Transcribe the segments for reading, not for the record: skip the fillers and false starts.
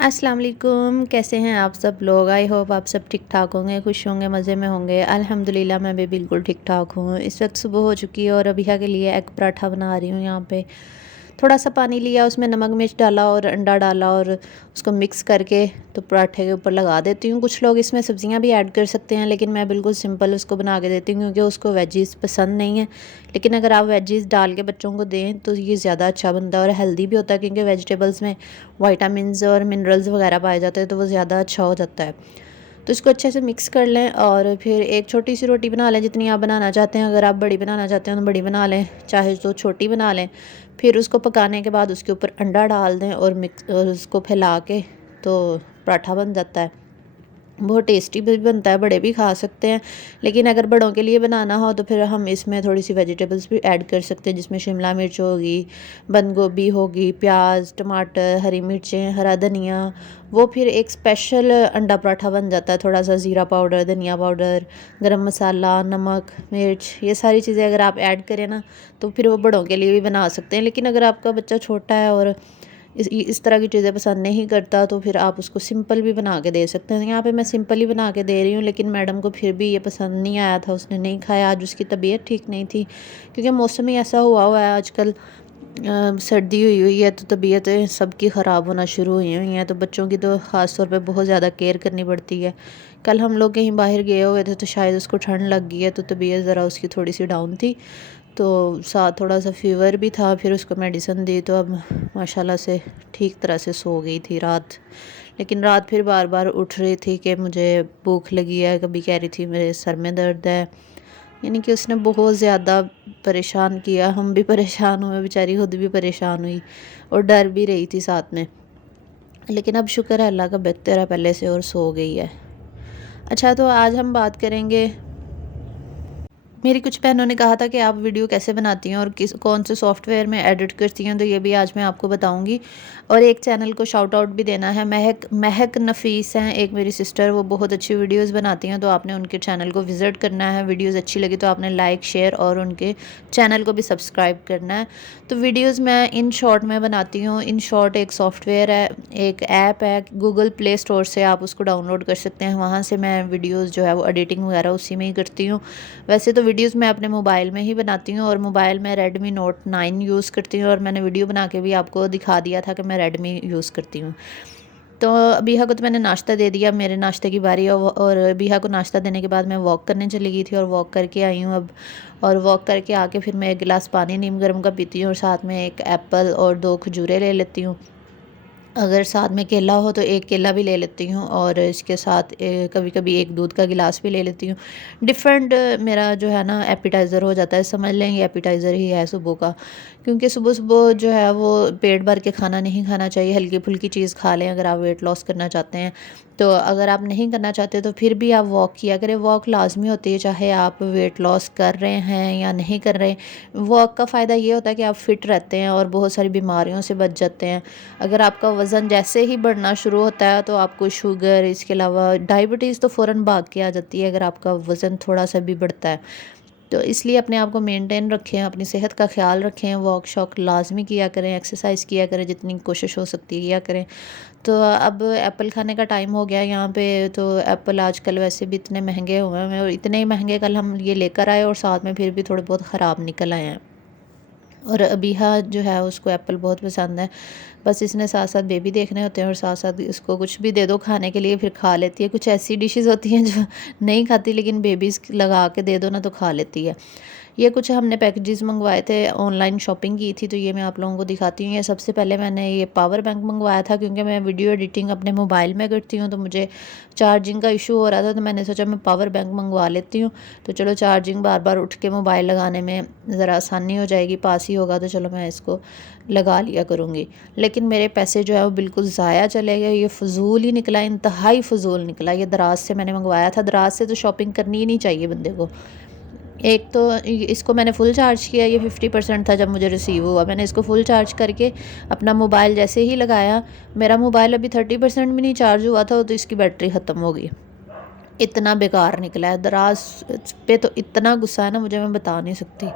अस्सलाम वालेकुम, कैसे हैं आप सब लोग। आई होप आप सब ठीक ठाक होंगे, खुश होंगे, मज़े में होंगे। अल्हम्दुलिल्लाह मैं भी बिल्कुल ठीक ठाक हूँ। इस वक्त सुबह हो चुकी है और अबिहा के लिए एग पराठा बना रही हूँ। यहाँ पे थोड़ा सा पानी लिया, उसमें नमक मिर्च डाला और अंडा डाला और उसको मिक्स करके तो पराठे के ऊपर लगा देती हूँ। कुछ लोग इसमें सब्जियाँ भी ऐड कर सकते हैं, लेकिन मैं बिल्कुल सिंपल उसको बना के देती हूँ क्योंकि उसको वेजीज़ पसंद नहीं है। लेकिन अगर आप वेजीज़ डाल के बच्चों को दें तो ये ज़्यादा अच्छा बनता है और हेल्दी भी होता है, क्योंकि वेजिटेबल्स में विटामिन्स और मिनरल्स वगैरह पाए जाते हैं, तो वो ज़्यादा अच्छा हो जाता है। तो इसको अच्छे से मिक्स कर लें और फिर एक छोटी सी रोटी बना लें जितनी आप बनाना चाहते हैं। अगर आप बड़ी बनाना चाहते हैं तो बड़ी बना लें, चाहे तो छोटी बना लें। फिर उसको पकाने के बाद उसके ऊपर अंडा डाल दें और मिक्स और उसको फैला के तो पराठा बन जाता है। बहुत टेस्टी भी बनता है, बड़े भी खा सकते हैं। लेकिन अगर बड़ों के लिए बनाना हो तो फिर हम इसमें थोड़ी सी वेजिटेबल्स भी ऐड कर सकते हैं, जिसमें शिमला मिर्च होगी, बंद गोभी होगी, प्याज, टमाटर, हरी मिर्चें, हरा धनिया। वो फिर एक स्पेशल अंडा पराठा बन जाता है। थोड़ा सा ज़ीरा पाउडर, धनिया पाउडर, गरम मसाला, नमक, मिर्च, ये सारी चीज़ें अगर आप ऐड करें ना तो फिर वो बड़ों के लिए भी बना सकते हैं। लेकिन अगर आपका बच्चा छोटा है और इस तरह की चीज़ें पसंद नहीं करता तो फिर आप उसको सिंपल भी बना के दे सकते हैं। यहाँ पे मैं सिंपल ही बना के दे रही हूँ, लेकिन मैडम को फिर भी ये पसंद नहीं आया था, उसने नहीं खाया। आज उसकी तबीयत ठीक नहीं थी, क्योंकि मौसम ही ऐसा हुआ है आजकल। सर्दी हुई हुई है तो तबीयतें सबकी ख़राब होना शुरू हुई हुई हैं। तो बच्चों की तो ख़ास तौर पे बहुत ज़्यादा केयर करनी पड़ती है। कल हम लोग कहीं बाहर गए हुए थे तो शायद उसको ठंड लग गई है, तो तबीयत ज़रा उसकी थोड़ी सी डाउन थी। तो साथ थोड़ा सा फीवर भी था, फिर उसको मेडिसिन दी तो अब माशाल्लाह से ठीक तरह से सो गई थी रात। लेकिन रात फिर बार बार उठ रही थी कि मुझे भूख लगी है, कभी कह रही थी मेरे सर में दर्द है। यानी कि उसने बहुत ज़्यादा परेशान किया, हम भी परेशान हुए, बेचारी खुद भी परेशान हुई और डर भी रही थी साथ में। लेकिन अब शुक्र है अल्लाह का, बेहतर है पहले से और सो गई है। अच्छा, तो आज हम बात करेंगे। मेरी कुछ बहनों ने कहा था कि आप वीडियो कैसे बनाती हैं और किस कौन से सॉफ्टवेयर में एडिट करती हैं, तो ये भी आज मैं आपको बताऊंगी। और एक चैनल को शाउट आउट भी देना है, महक महक नफ़ीस हैं एक मेरी सिस्टर, वो बहुत अच्छी वीडियोस बनाती हैं, तो आपने उनके चैनल को विज़िट करना है। वीडियोस अच्छी लगी तो आपने लाइक, शेयर और उनके चैनल को भी सब्सक्राइब करना है। तो वीडियोज़ मैं इन शॉर्ट में बनाती हूँ। इन शॉर्ट एक सॉफ्टवेयर है, एक ऐप है, गूगल प्ले स्टोर से आप उसको डाउनलोड कर सकते हैं। वहाँ से मैं वीडियोज़ जो है वो एडिटिंग वगैरह उसी में ही करती हूँ। वैसे तो वीडियोस मैं अपने मोबाइल में ही बनाती हूँ और मोबाइल में रेडमी नोट 9 यूज़ करती हूँ, और मैंने वीडियो बना के भी आपको दिखा दिया था कि मैं रेडमी यूज़ करती हूँ। तो अबीहा को तो मैंने नाश्ता दे दिया, मेरे नाश्ते की बारी है। और अबीहा को नाश्ता देने के बाद मैं वॉक करने चली गई थी और वॉक करके आई हूँ अब। और वॉक करके आके फिर मैं एक गिलास पानी नीम गर्म का पीती हूँ और साथ में एक एप्पल और 2 खजूरें ले लेती हूँ। अगर साथ में केला हो तो एक केला भी ले लेती हूँ और इसके साथ कभी कभी एक दूध का गिलास भी ले लेती हूँ। डिफरेंट मेरा जो है ना एपिटाइज़र हो जाता है, समझ लें ये एपिटाइज़र ही है सुबह का। क्योंकि सुबह सुबह जो है वो पेट भर के खाना नहीं खाना चाहिए, हल्की फुल्की चीज़ खा लें अगर आप वेट लॉस करना चाहते हैं। तो अगर आप नहीं करना चाहते तो फिर भी आप वॉक किया करें। वॉक लाजमी होती है, चाहे आप वेट लॉस कर रहे हैं या नहीं कर रहे। वॉक का फ़ायदा ये होता है कि आप फिट रहते हैं और बहुत सारी बीमारियों से बच जाते हैं। अगर आपका वज़न जैसे ही बढ़ना शुरू होता है तो आपको शुगर, इसके अलावा डायबिटीज़ तो फ़ौरन भाग के आ जाती है अगर आपका वज़न थोड़ा सा भी बढ़ता है। तो इसलिए अपने आप को मेंटेन रखें, अपनी सेहत का ख़्याल रखें, वॉक शॉक लाज़मी किया करें, एक्सरसाइज़ किया करें, जितनी कोशिश हो सकती है किया करें। तो अब एप्पल खाने का टाइम हो गया है यहाँ पे, तो एप्पल आजकल वैसे भी इतने महंगे हुए हैं और इतने ही महंगे कल हम ये लेकर आए और साथ में फिर भी थोड़े बहुत ख़राब निकल आए हैं। और अबीहा जो है उसको एप्पल बहुत पसंद है। बस इसने साथ साथ बेबी देखने होते हैं और साथ साथ इसको कुछ भी दे दो खाने के लिए फिर खा लेती है। कुछ ऐसी डिशेस होती हैं जो नहीं खाती, लेकिन बेबीज़ लगा के दे दो ना तो खा लेती है। ये कुछ हमने पैकेजेस मंगवाए थे, ऑनलाइन शॉपिंग की थी, तो ये मैं आप लोगों को दिखाती हूँ। ये सबसे पहले मैंने ये पावर बैंक मंगवाया था, क्योंकि मैं वीडियो एडिटिंग अपने मोबाइल में करती हूँ तो मुझे चार्जिंग का इशू हो रहा था, तो मैंने सोचा मैं पावर बैंक मंगवा लेती हूँ। तो चलो चार्जिंग बार बार उठ के मोबाइल लगाने में ज़रा आसानी हो जाएगी, पास ही होगा तो चलो मैं इसको लगा लिया करूँगी। लेकिन मेरे पैसे जो है वो बिल्कुल ज़ाया चले गए, ये फ़ुज़ूल ही निकला, इंतहाई फ़ुज़ूल निकला। ये दराज से मैंने मंगवाया था, दराज से तो शॉपिंग करनी ही नहीं चाहिए बंदे को। एक तो इसको मैंने फुल चार्ज किया, ये 50% था जब मुझे रिसीव हुआ। मैंने इसको फुल चार्ज करके अपना मोबाइल जैसे ही लगाया, मेरा मोबाइल अभी 30% भी नहीं चार्ज हुआ था तो इसकी बैटरी ख़त्म हो गई। इतना बेकार निकला है, दराज पे तो इतना गुस्सा है ना मुझे, मैं बता नहीं सकती।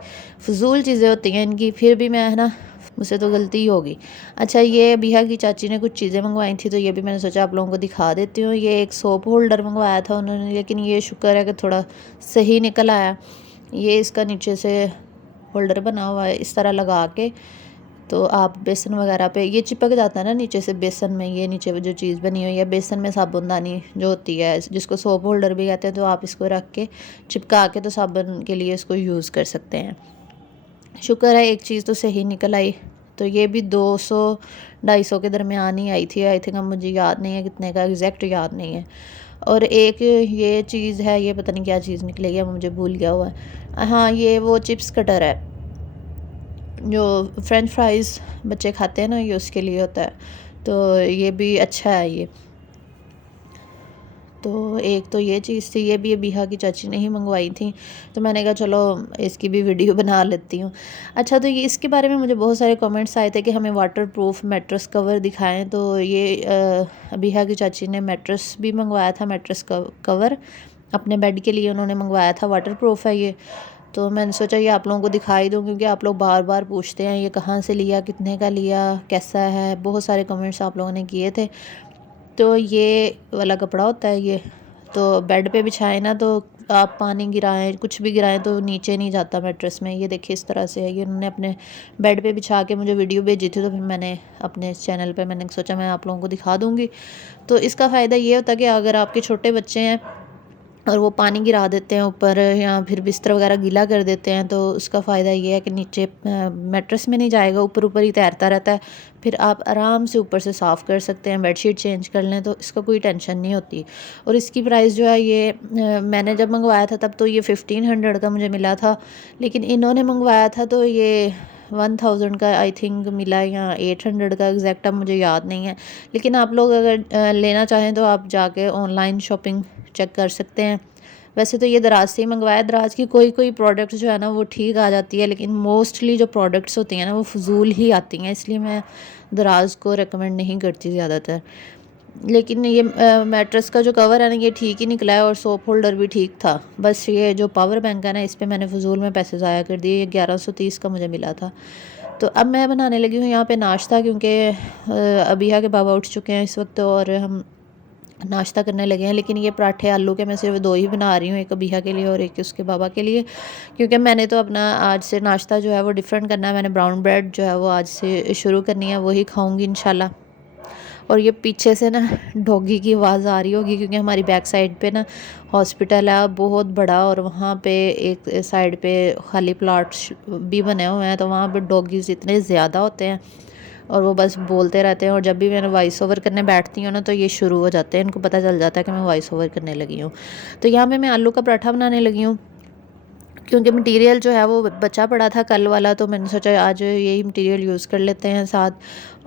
फ़ुज़ूल चीज़ें होती हैं इनकी, फिर भी मैं है ना मुझसे तो गलती ही होगी। अच्छा, ये बिहा की चाची ने कुछ चीज़ें मंगवाई थी, तो ये भी मैंने सोचा आप लोगों को दिखा देती हूँ। ये एक सोप होल्डर मंगवाया था उन्होंने, लेकिन ये शुक्र है कि थोड़ा सही निकल आया। ये इसका नीचे से होल्डर बना हुआ है, इस तरह लगा के तो आप बेसन वगैरह पे, ये चिपक जाता है ना नीचे से बेसन में। ये नीचे जो चीज़ बनी हुई है बेसन में, साबुनदानी जो होती है जिसको सोप होल्डर भी कहते हैं, तो आप इसको रख के चिपका के तो साबुन के लिए इसको यूज़ कर सकते हैं। शुक्र है एक चीज़ तो सही निकल आई। तो ये भी 200-250 के दरमियान ही आई थी, आई थिंक। अब मुझे याद नहीं है कितने का, एग्जैक्ट याद नहीं है। और एक ये चीज़ है, ये पता नहीं क्या चीज़ निकलेगी, अब मुझे भूल गया हुआ है। हाँ, ये वो चिप्स कटर है जो फ्रेंच फ्राइज़ बच्चे खाते हैं ना, ये उसके लिए होता है। तो ये भी अच्छा है ये। तो एक तो ये चीज़ थी, ये भी बिहा की चाची ने ही मंगवाई थी, तो मैंने कहा चलो इसकी भी वीडियो बना लेती हूँ। अच्छा, तो ये इसके बारे में मुझे बहुत सारे कमेंट्स आए थे कि हमें वाटर प्रूफ मैट्रेस कवर दिखाएं। तो ये बिहा की चाची ने मैट्रेस भी मंगवाया था, मैट्रेस कवर अपने बेड के लिए उन्होंने मंगवाया था, वाटर प्रूफ है ये। तो मैंने सोचा ये आप लोगों को दिखाई दूँ, क्योंकि आप लोग बार बार पूछते हैं ये कहाँ से लिया, कितने का लिया, कैसा है, बहुत सारे कमेंट्स आप लोगों ने किए थे। तो ये वाला कपड़ा होता है ये, तो बेड पे बिछाए ना तो आप पानी गिराएं, कुछ भी गिराएं तो नीचे नहीं जाता मैट्रेस में। ये देखिए इस तरह से है। ये उन्होंने अपने बेड पे बिछा के मुझे वीडियो भेजी थी, तो फिर मैंने अपने चैनल पे मैंने सोचा मैं आप लोगों को दिखा दूँगी। तो इसका फ़ायदा ये होता है कि अगर आपके छोटे बच्चे हैं और वो पानी गिरा देते हैं ऊपर, या फिर बिस्तर वगैरह गीला कर देते हैं, तो उसका फ़ायदा ये है कि नीचे मैट्रेस में नहीं जाएगा, ऊपर ऊपर ही तैरता रहता है। फिर आप आराम से ऊपर से साफ़ कर सकते हैं, बेडशीट चेंज कर लें, तो इसका कोई टेंशन नहीं होती। और इसकी प्राइस जो है ये मैंने जब मंगवाया था तब तो ये 1500 का मुझे मिला था, लेकिन इन्होंने मंगवाया था तो ये 1000 का आई थिंक मिला, या 800 का, एग्जैक्ट अब मुझे याद नहीं है। लेकिन आप लोग अगर लेना चाहें तो आप जाके ऑनलाइन शॉपिंग चेक कर सकते हैं। वैसे तो ये दराज से ही मंगवाया। दराज की कोई कोई प्रोडक्ट जो है ना वो ठीक आ जाती है, लेकिन मोस्टली जो प्रोडक्ट्स होती हैं ना वो फजूल ही आती हैं, इसलिए मैं दराज को रेकमेंड नहीं करती ज़्यादातर। लेकिन ये मैट्रेस का जो कवर है ना ये ठीक ही निकला है, और सोप होल्डर भी ठीक था। बस ये जो पावर बैंक है ना, इस पर मैंने फजूल में पैसे ज़ाया कर दिए। ये 1130 का मुझे मिला था। तो अब मैं बनाने लगी हूँ यहाँ पे नाश्ता, क्योंकि अबिहा के बाबा उठ चुके हैं इस वक्त, और हम नाश्ता करने लगे हैं। लेकिन ये पराठे आलू के मैं सिर्फ 2 ही बना रही हूँ, एक अबिहा के लिए और एक उसके बाबा के लिए, क्योंकि मैंने तो अपना आज से नाश्ता जो है वो डिफरेंट करना है। मैंने ब्राउन ब्रेड जो है वो आज से शुरू करनी है, वही खाऊंगी इंशाल्लाह। और ये पीछे से ना डॉगी की आवाज़ आ रही होगी, क्योंकि हमारी बैक साइड पे ना हॉस्पिटल है बहुत बड़ा, और वहाँ पे एक साइड पे खाली प्लाट्स भी बने हुए हैं, तो वहाँ पे डॉगीज़ इतने ज़्यादा होते हैं और वो बस बोलते रहते हैं। और जब भी मैं वॉइस ओवर करने बैठती हूँ ना तो ये शुरू हो जाते हैं, इनको पता चल जाता है कि मैं वॉइस ओवर करने लगी हूँ। तो यहाँ पे मैं आलू का पराठा बनाने लगी हूँ, क्योंकि मटेरियल जो है वो बचा पड़ा था कल वाला, तो मैंने सोचा आज यही मटेरियल यूज़ कर लेते हैं साथ।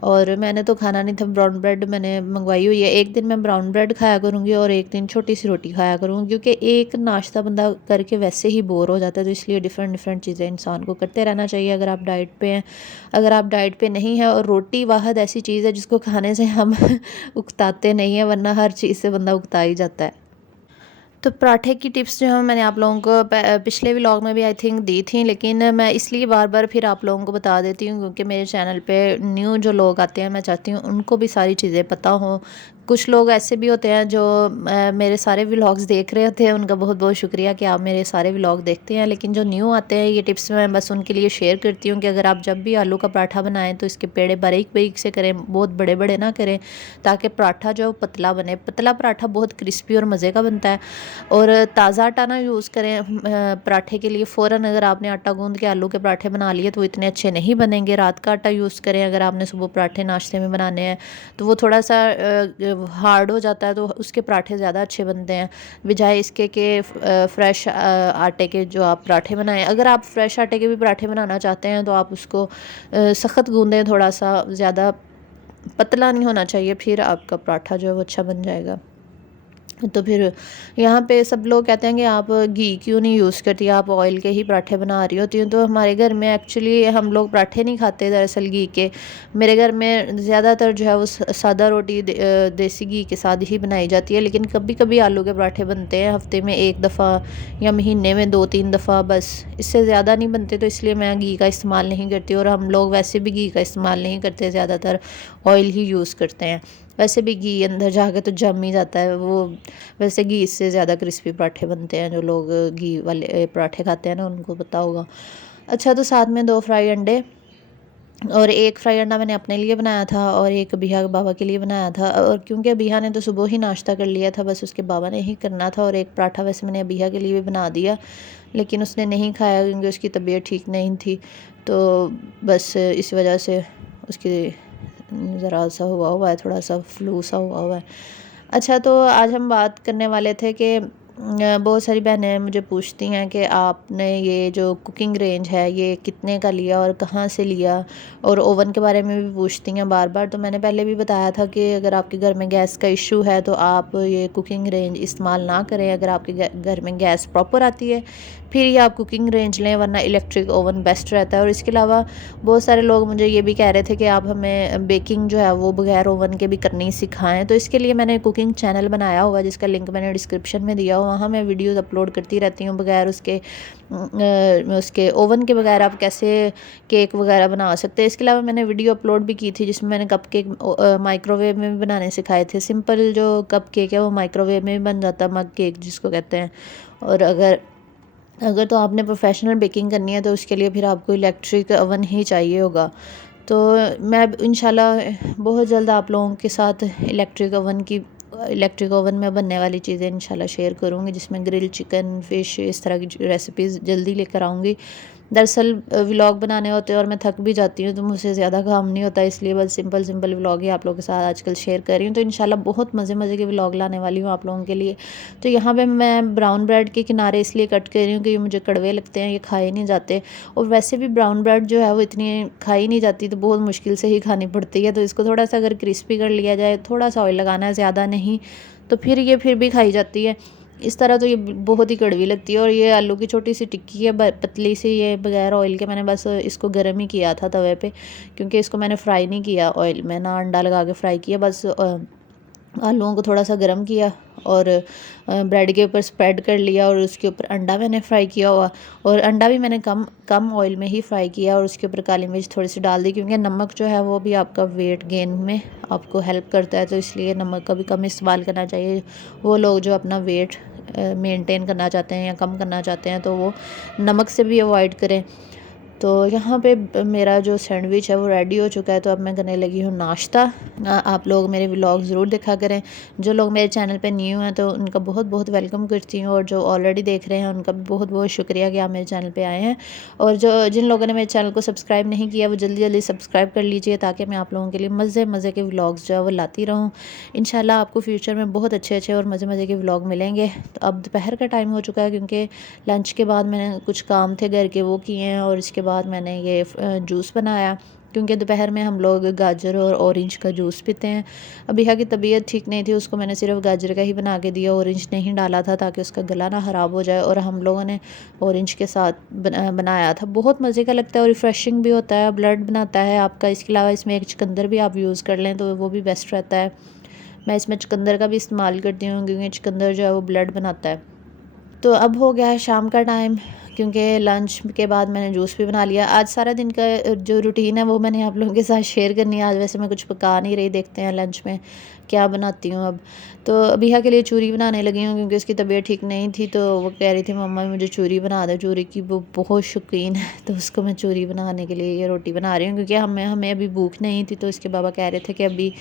और मैंने तो खाना नहीं था, ब्राउन ब्रेड मैंने मंगवाई हुई है। एक दिन मैं ब्राउन ब्रेड खाया करूँगी और एक दिन छोटी सी रोटी खाया करूँगी, क्योंकि एक नाश्ता बंदा करके वैसे ही बोर हो जाता है, तो इसलिए डिफरेंट डिफरेंट चीज़ें इंसान को करते रहना चाहिए अगर आप डाइट पे हैं। अगर आप डाइट पे नहीं हैं, और रोटी वाहद ऐसी चीज़ है जिसको खाने से हम उकताते नहीं हैं, वरना हर चीज़ से बंदा उकता ही जाता है। तो पराठे की टिप्स जो है मैंने आप लोगों को पिछले व्लॉग में भी आई थिंक दी थी, लेकिन मैं इसलिए बार बार फिर आप लोगों को बता देती हूँ, क्योंकि मेरे चैनल पे न्यू जो लोग आते हैं मैं चाहती हूँ उनको भी सारी चीज़ें पता हों। कुछ लोग ऐसे भी होते हैं जो मेरे सारे व्लॉग्स देख रहे होते हैं, उनका बहुत बहुत शुक्रिया कि आप मेरे सारे व्लॉग देखते हैं। लेकिन जो न्यू आते हैं, ये टिप्स मैं बस उनके लिए शेयर करती हूँ कि अगर आप जब भी आलू का पराठा बनाएं तो इसके पेड़े बारीक बारीक से करें, बहुत बड़े बड़े ना करें, ताकि पराठा जो पतला बने। पतला पराठा बहुत क्रिस्पी और मज़े का बनता है। और ताज़ा आटा ना यूज़ करें पराठे के लिए। फ़ौरन अगर आपने आटा गूंद के आलू के पराठे बना लिए तो वो इतने अच्छे नहीं बनेंगे। रात का आटा यूज़ करें अगर आपने सुबह पराठे नाश्ते में बनाने हैं, तो वो थोड़ा सा हार्ड हो जाता है, तो उसके पराठे ज़्यादा अच्छे बनते हैं बजाय इसके कि फ़्रेश आटे के जो आप पराठे बनाएं। अगर आप फ्रेश आटे के भी पराठे बनाना चाहते हैं तो आप उसको सख्त गूंदें, थोड़ा सा ज़्यादा पतला नहीं होना चाहिए, फिर आपका पराठा जो है वो अच्छा बन जाएगा। तो फिर यहाँ पे सब लोग कहते हैं कि आप घी क्यों नहीं यूज़ करती, आप ऑयल के ही पराठे बना रही होती हैं। तो हमारे घर में एक्चुअली हम लोग पराठे नहीं खाते दरअसल घी के। मेरे घर में ज़्यादातर जो है वो सादा रोटी देसी घी के साथ ही बनाई जाती है, लेकिन कभी कभी आलू के पराठे बनते हैं हफ्ते में एक दफ़ा या महीने में 2-3 दफ़ा, बस इससे ज़्यादा नहीं बनते। तो इसलिए मैं घी का इस्तेमाल नहीं करती, और हम लोग वैसे भी घी का इस्तेमाल नहीं करते, ज़्यादातर ऑयल ही यूज़ करते हैं। वैसे भी घी अंदर जाके तो जम ही जाता है वो। वैसे घी से ज़्यादा क्रिस्पी पराठे बनते हैं, जो लोग घी वाले पराठे खाते हैं ना उनको पता होगा। अच्छा, तो साथ में 2 फ्राई अंडे, और एक फ्राई अंडा मैंने अपने लिए बनाया था और एक अबिहा के बाबा के लिए बनाया था। और क्योंकि अबिहा ने तो सुबह ही नाश्ता कर लिया था, बस उसके बाबा ने ही करना था। और एक पराठा वैसे मैंने अबिहा के लिए भी बना दिया, लेकिन उसने नहीं खाया क्योंकि उसकी तबीयत ठीक नहीं थी। तो बस इस वजह से उसकी ज़रा सा हुआ है, थोड़ा सा फ्लू सा हुआ है। अच्छा, तो आज हम बात करने वाले थे कि बहुत सारी बहनें मुझे पूछती हैं कि आपने ये जो कुकिंग रेंज है ये कितने का लिया और कहाँ से लिया, और ओवन के बारे में भी पूछती हैं बार बार। तो मैंने पहले भी बताया था कि अगर आपके घर में गैस का इशू है तो आप ये कुकिंग रेंज इस्तेमाल ना करें। अगर आपके घर में गैस प्रॉपर आती है फिर ही आप कुकिंग रेंज लें, वरना इलेक्ट्रिक ओवन बेस्ट रहता है। और इसके अलावा बहुत सारे लोग मुझे ये भी कह रहे थे कि आप हमें बेकिंग जो है वो बगैर ओवन के भी करनी सिखाएं। तो इसके लिए मैंने कुकिंग चैनल बनाया हुआ है, जिसका लिंक मैंने डिस्क्रिप्शन में दिया हुआ। वहाँ मैं वीडियोस अपलोड करती रहती हूँ बगैर उसके ओवन के बगैर आप कैसे केक वगैरह बना सकते हैं। इसके अलावा मैंने वीडियो अपलोड भी की थी जिसमें मैंने कप केक माइक्रोवेव में भी बनाने सिखाए थे। सिंपल जो कप केक है वो माइक्रोवेव में भी बन जाता है, मग केक जिसको कहते हैं। और अगर अगर तो आपने प्रोफेशनल बेकिंग करनी है तो उसके लिए फिर आपको इलेक्ट्रिक ओवन ही चाहिए होगा। तो मैं इंशाल्लाह बहुत जल्द आप लोगों के साथ इलेक्ट्रिक ओवन में बनने वाली चीज़ें इंशाल्लाह शेयर करूँगी, जिसमें ग्रिल चिकन, फ़िश, इस तरह की रेसिपीज़ जल्दी लेकर आऊँगी। दरअसल व्लॉग बनाने होते हैं और मैं थक भी जाती हूँ, तो मुझसे ज़्यादा काम नहीं होता, इसलिए बस सिंपल सिंपल व्लॉग ही आप लोगों के साथ आजकल शेयर कर रही हूँ। तो इंशाल्लाह बहुत मज़े मज़े के व्लॉग लाने वाली हूँ आप लोगों के लिए। तो यहाँ पे मैं ब्राउन ब्रेड के किनारे इसलिए कट कर रही हूँ कि ये मुझे कड़वे लगते हैं, ये खाए नहीं जाते। और वैसे भी ब्राउन ब्रेड जो है वो इतनी खाई नहीं जाती, तो बहुत मुश्किल से ही खानी पड़ती है। तो इसको थोड़ा सा अगर क्रिस्पी कर लिया जाए, थोड़ा सा ऑयल लगाना है, ज़्यादा नहीं, तो फिर भी खाई जाती है। इस तरह तो ये बहुत ही कड़वी लगती है। और ये आलू की छोटी सी टिक्की है, पतली सी, ये बगैर ऑयल के मैंने बस इसको गर्म ही किया था तवे पे, क्योंकि इसको मैंने फ्राई नहीं किया ऑयल में, ना अंडा लगा के फ्राई किया। बस आलूओं को थोड़ा सा गर्म किया और ब्रेड के ऊपर स्प्रेड कर लिया, और उसके ऊपर अंडा मैंने फ्राई किया हुआ, और अंडा भी मैंने कम कम ऑयल में ही फ्राई किया। और उसके ऊपर काली मिर्च थोड़ी सी डाल दी, क्योंकि नमक जो है वो भी आपका वेट गेन में आपको हेल्प करता है, तो इसलिए नमक का भी कम इस्तेमाल करना चाहिए। वो लोग जो अपना वेट मेंटेन करना चाहते हैं या कम करना चाहते हैं तो वो नमक से भी अवॉइड करें। तो यहाँ पे मेरा जो सैंडविच है वो रेडी हो चुका है, तो अब मैं करने लगी हूँ नाश्ता। आप लोग मेरे व्लॉग ज़रूर देखा करें। जो लोग मेरे चैनल पे न्यू हैं तो उनका बहुत बहुत वेलकम करती हूँ, और जो ऑलरेडी देख रहे हैं उनका भी बहुत बहुत शुक्रिया कि आप मेरे चैनल पे आए हैं। और जिन लोगों ने मेरे चैनल को सब्सक्राइब नहीं किया वो जल्दी जल्दी सब्सक्राइब कर लीजिए, ताकि मैं आप लोगों के लिए मज़े मज़े के व्लॉग्स जो है वो लाती रहूँ। इंशाल्लाह आपको फ्यूचर में बहुत अच्छे अच्छे और मज़े मज़े के व्लॉग मिलेंगे। तो अब दोपहर का टाइम हो चुका है, क्योंकि लंच के बाद मैंने कुछ काम थे घर के वो किए हैं, और इसके बाद मैंने ये जूस बनाया, क्योंकि दोपहर में हम लोग गाजर और ऑरेंज का जूस पीते हैं। अबिहा की तबीयत ठीक नहीं थी, उसको मैंने सिर्फ गाजर का ही बना के दिया, ऑरेंज नहीं डाला था ताकि उसका गला ना ख़राब हो जाए। और हम लोगों ने ऑरेंज के साथ बनाया था। बहुत मज़े का लगता है और रिफ़्रेशिंग भी होता है, ब्लड बनाता है आपका। इसके अलावा इसमें एक चुकंदर भी आप यूज़ कर लें तो वो भी बेस्ट रहता है। मैं इसमें चुकंदर का भी इस्तेमाल करती हूँ, क्योंकि चुकंदर जो है वो ब्लड बनाता है। तो अब हो गया है शाम का टाइम, क्योंकि लंच के बाद मैंने जूस भी बना लिया। आज सारा दिन का जो रूटीन है वो मैंने आप लोगों के साथ शेयर करनी है। आज वैसे मैं कुछ पका नहीं रही, देखते हैं लंच में क्या बनाती हूँ अब। तो अबिहा के लिए चूरी बनाने लगी हूँ, क्योंकि उसकी तबीयत ठीक नहीं थी, तो वो कह रही थी मम्मा मुझे चूरी बना दो। चूरी की वो बहुत शौकीन है, तो उसको मैं चूरी बनाने के लिए ये रोटी बना रही हूँ, क्योंकि हमें अभी भूख नहीं थी। तो इसके बाबा कह रहे थे कि अभी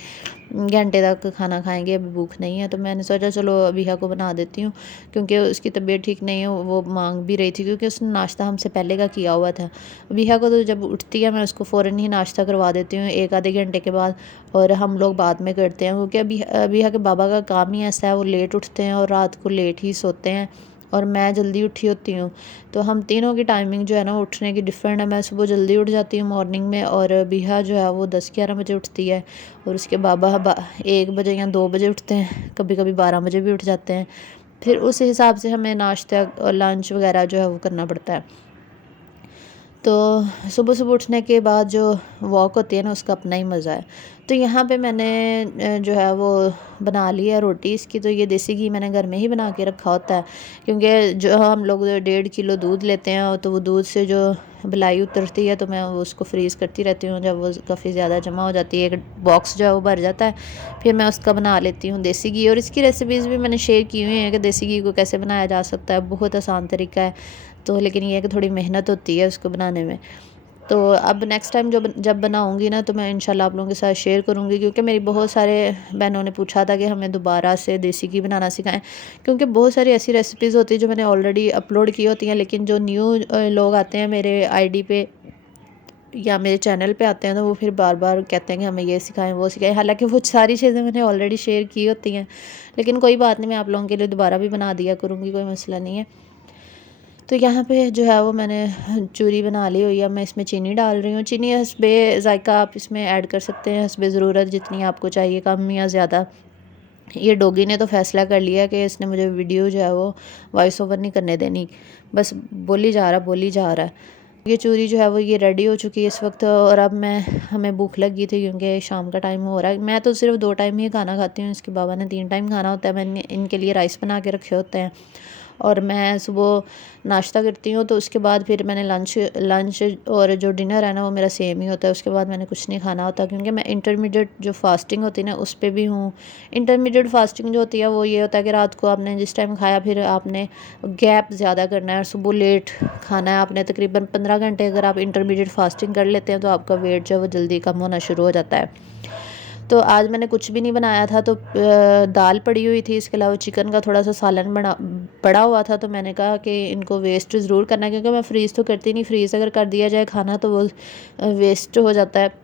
घंटे तक खाना खाएंगे, अभी भूख नहीं है। तो मैंने सोचा चलो अबिहा को बना देती हूँ, क्योंकि उसकी तबीयत ठीक नहीं है, वो मांग भी रही थी, क्योंकि उसने नाश्ता हमसे पहले का किया हुआ था। अबिहा को तो जब उठती है मैं उसको फ़ौरन ही नाश्ता करवा देती हूँ, एक आधे घंटे के बाद, और हम लोग बाद में करते हैं, क्योंकि अबिहा के बाबा का काम ही ऐसा है, वो लेट उठते हैं और रात को लेट ही सोते हैं। और मैं जल्दी उठी होती हूँ। तो हम तीनों की टाइमिंग जो है ना उठने की डिफरेंट है। मैं सुबह जल्दी उठ जाती हूँ मॉर्निंग में, और बिहा जो है वो 10-11 बजे उठती है, और उसके बाबा 1 बजे या 2 बजे उठते हैं, कभी कभी 12 बजे भी उठ जाते हैं। फिर उस हिसाब से हमें नाश्ता और लंच वगैरह जो है वो करना पड़ता है। तो सुबह सुबह उठने के बाद जो वॉक होती है ना, उसका अपना ही मज़ा है। तो यहाँ पे मैंने जो है वो बना ली है रोटी इसकी। तो ये देसी घी मैंने घर में ही बना के रखा होता है, क्योंकि जो हम लोग 1.5 किलो दूध लेते हैं, तो वो दूध से जो बलाई उतरती है, तो मैं वो उसको फ्रीज़ करती रहती हूँ। जब वो काफ़ी ज़्यादा जमा हो जाती है, एक बॉक्स जो है वो भर जाता है, फिर मैं उसका बना लेती हूँ देसी घी। और इसकी रेसिपीज़ भी मैंने शेयर की हुई हैं कि देसी घी को कैसे बनाया जा सकता है, बहुत आसान तरीका है। तो लेकिन ये है कि थोड़ी मेहनत होती है उसको बनाने में। तो अब नेक्स्ट टाइम जब बनाऊँगी ना, तो मैं इंशाल्लाह आप लोगों के साथ शेयर करूँगी, क्योंकि मेरी बहुत सारे बहनों ने पूछा था कि हमें दोबारा से देसी घी बनाना सिखाएं। क्योंकि बहुत सारी ऐसी रेसिपीज़ होती है जो मैंने ऑलरेडी अपलोड की होती हैं, लेकिन जो न्यू लोग आते हैं मेरे आईडी पे या मेरे चैनल पे आते हैं, तो वो फिर बार बार कहते हैं कि हमें ये सिखाएं वो सिखाएं। हालांकि वो सारी चीज़ें मैंने ऑलरेडी शेयर की होती हैं, लेकिन कोई बात नहीं, मैं आप लोगों के लिए दोबारा भी बना दिया करूँगी, कोई मसला नहीं है। तो यहाँ पे जो है वो मैंने चूरी बना ली हुई है। मैं इसमें चीनी डाल रही हूँ। चीनी हस्बे ज़ायका आप इसमें ऐड कर सकते हैं, हस्बे ज़रूरत जितनी आपको चाहिए, कम या ज़्यादा। ये डॉगी ने तो फ़ैसला कर लिया कि इसने मुझे वीडियो जो है वो वॉइस ओवर नहीं करने देनी, बस बोली जा रहा है। ये चूरी जो है वो ये रेडी हो चुकी है इस वक्त। और अब हमें भूख लगी थी, क्योंकि शाम का टाइम हो रहा है। मैं तो सिर्फ 2 टाइम ही खाना खाती हूँ, इसके बाबा ने 3 टाइम खाना होता है। मैंने इनके लिए राइस बना के रखे होते हैं, और मैं सुबह नाश्ता करती हूँ। तो उसके बाद फिर मैंने लंच और जो डिनर है ना, वो मेरा सेम ही होता है। उसके बाद मैंने कुछ नहीं खाना होता, क्योंकि मैं इंटरमीडिएट जो फास्टिंग होती है ना, उस पर भी हूँ। इंटरमीडिएट फास्टिंग जो होती है वो ये होता है कि रात को आपने जिस टाइम खाया, फिर आपने गैप ज़्यादा करना है, और सुबह लेट खाना है आपने। तकरीबन 15 घंटे अगर आप इंटरमीडिएट फास्टिंग कर लेते हैं, तो आपका वेट जो है वो जल्दी कम होना शुरू हो जाता है। तो आज मैंने कुछ भी नहीं बनाया था, तो दाल पड़ी हुई थी, इसके अलावा चिकन का थोड़ा सा सालन पड़ा हुआ था। तो मैंने कहा कि इनको वेस्ट ज़रूर करना है, क्योंकि मैं फ़्रीज़ तो करती नहीं, फ्रीज़ अगर कर दिया जाए खाना तो वो वेस्ट हो जाता है।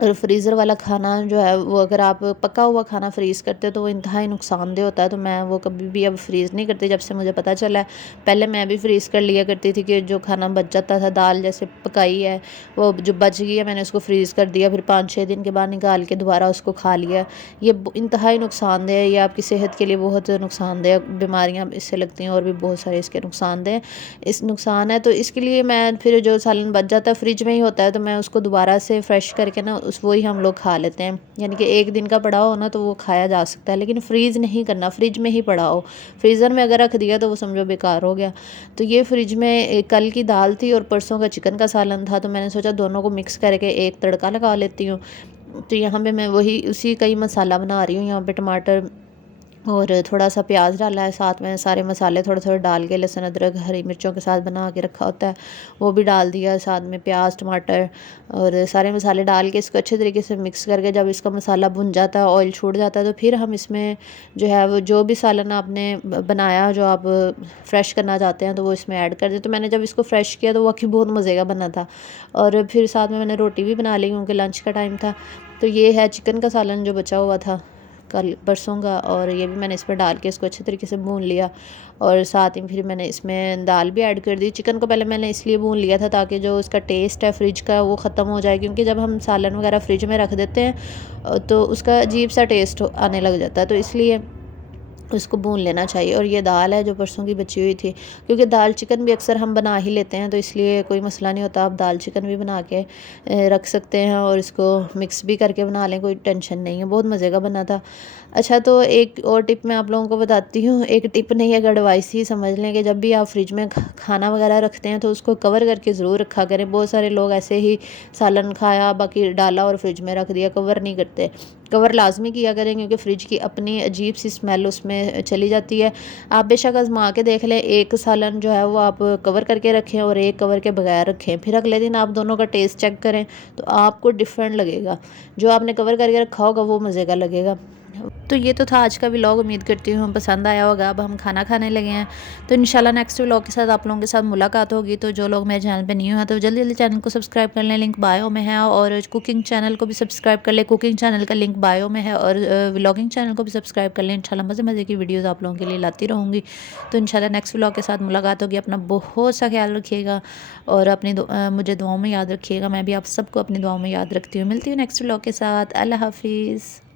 और फ्रीज़र वाला खाना जो है वो, अगर आप पका हुआ खाना फ्रीज़ करते हो, तो वो इंतहाई नुकसानदेह होता है। तो मैं वो कभी भी अब फ्रीज़ नहीं करती, जब से मुझे पता चला है। पहले मैं भी फ्रीज़ कर लिया करती थी कि जो खाना बच जाता था, दाल जैसे पकाई है, वो जो बच गई है, मैंने उसको फ्रीज़ कर दिया, फिर 5-6 दिन के बाद निकाल के दोबारा उसको खा लिया। ये इंतहाई नुकसानदेह है, ये आपकी सेहत के लिए बहुत नुकसानदेह, बीमारियाँ इससे लगती हैं, और भी बहुत सारे इसके नुकसानदेह इस नुकसान है। तो इसके लिए मैं फिर जो सालन बच जाता है, फ्रिज में ही होता है, तो मैं उसको दोबारा से फ्रेश करके ना वही हम लोग खा लेते हैं। यानी कि 1 दिन का पड़ा हो ना, तो वो खाया जा सकता है, लेकिन फ्रीज़ नहीं करना, फ्रिज में ही पड़ा हो। फ्रीज़र में अगर रख दिया तो वो समझो बेकार हो गया। तो ये फ्रिज में कल की दाल थी और परसों का चिकन का सालन था, तो मैंने सोचा दोनों को मिक्स करके एक तड़का लगा लेती हूँ। तो यहाँ पे मैं वही उसी का ही मसाला बना रही हूँ। यहाँ पे टमाटर और थोड़ा सा प्याज डाला है, साथ में सारे मसाले थोड़े थोड़े डाल के, लहसुन अदरक हरी मिर्चों के साथ बना के रखा होता है, वो भी डाल दिया। साथ में प्याज टमाटर और सारे मसाले डाल के इसको अच्छे तरीके से मिक्स करके, जब इसका मसाला भुन जाता है, ऑयल छूट जाता है, तो फिर हम इसमें जो है वो जो भी सालन आपने बनाया, जो आप फ्रेश करना चाहते हैं, तो वो इसमें ऐड कर दें। तो मैंने जब इसको फ्रेश किया, तो वाकई बहुत मज़े का बना था। और फिर साथ में मैंने रोटी भी बना ली, क्योंकि लंच का टाइम था। तो ये है चिकन का सालन जो बचा हुआ था कल परसों का, और ये भी मैंने इसमें डाल के इसको अच्छे तरीके से भून लिया। और साथ ही फिर मैंने इसमें दाल भी ऐड कर दी। चिकन को पहले मैंने इसलिए भून लिया था ताकि जो इसका टेस्ट है फ्रिज का वो ख़त्म हो जाए, क्योंकि जब हम सालन वगैरह फ्रिज में रख देते हैं तो उसका अजीब सा टेस्ट आने लग जाता है, तो इसलिए उसको भून लेना चाहिए। और ये दाल है जो परसों की बची हुई थी, क्योंकि दाल चिकन भी अक्सर हम बना ही लेते हैं, तो इसलिए कोई मसला नहीं होता। आप दाल चिकन भी बना के रख सकते हैं, और इसको मिक्स भी करके बना लें, कोई टेंशन नहीं है। बहुत मज़े का बना था। अच्छा, तो एक और टिप मैं आप लोगों को बताती हूँ। एक टिप नहीं, अगर एडवाइस ही समझ लें, कि जब भी आप फ्रिज में खाना वगैरह रखते हैं, तो उसको कवर करके ज़रूर रखा करें। बहुत सारे लोग ऐसे ही सालन खाया, बाकी डाला और फ्रिज में रख दिया, कवर नहीं करते। कवर लाजमी किया करें, क्योंकि फ्रिज की अपनी अजीब सी स्मेल उसमें चली जाती है। आप बेशक आजमा के देख लें, एक सालन जो है वो आप कवर करके रखें और एक कवर के बगैर रखें, फिर अगले दिन आप दोनों का टेस्ट चेक करें, तो आपको डिफरेंट लगेगा। जो आपने कवर करके रखा होगा वो मज़े का लगेगा। तो ये तो था आज का व्लॉग, उम्मीद करती हूँ पसंद आया होगा। अब हम खाना खाने लगे हैं, तो इंशाल्लाह नेक्स्ट व्लॉग के साथ आप लोगों के साथ मुलाकात होगी। तो जो लोग मेरे चैनल पे न्यू हैं तो जल्दी जल्दी चैनल को सब्सक्राइब कर लें, लिंक बायो में है। और कुकिंग चैनल को भी सब्सक्राइब कर लें, कुकिंग चैनल का लिंक बायो में है। और व्लॉगिंग चैनल को भी सब्सक्राइब कर लें। इंशाल्लाह मज़े मज़े की वीडियोज़ आप लोगों के लिए लाती रहूँगी। तो इंशाल्लाह नेक्स्ट व्लॉग के साथ मुलाकात होगी। अपना बहुत सा ख्याल रखिएगा और अपनी मुझे दुआओं में याद रखिएगा। मैं भी आप सबको अपनी दुआओं में याद रखती हूँ। मिलती हूँ नेक्स्ट व्लॉग के साथ। अल्लाह हाफिज़।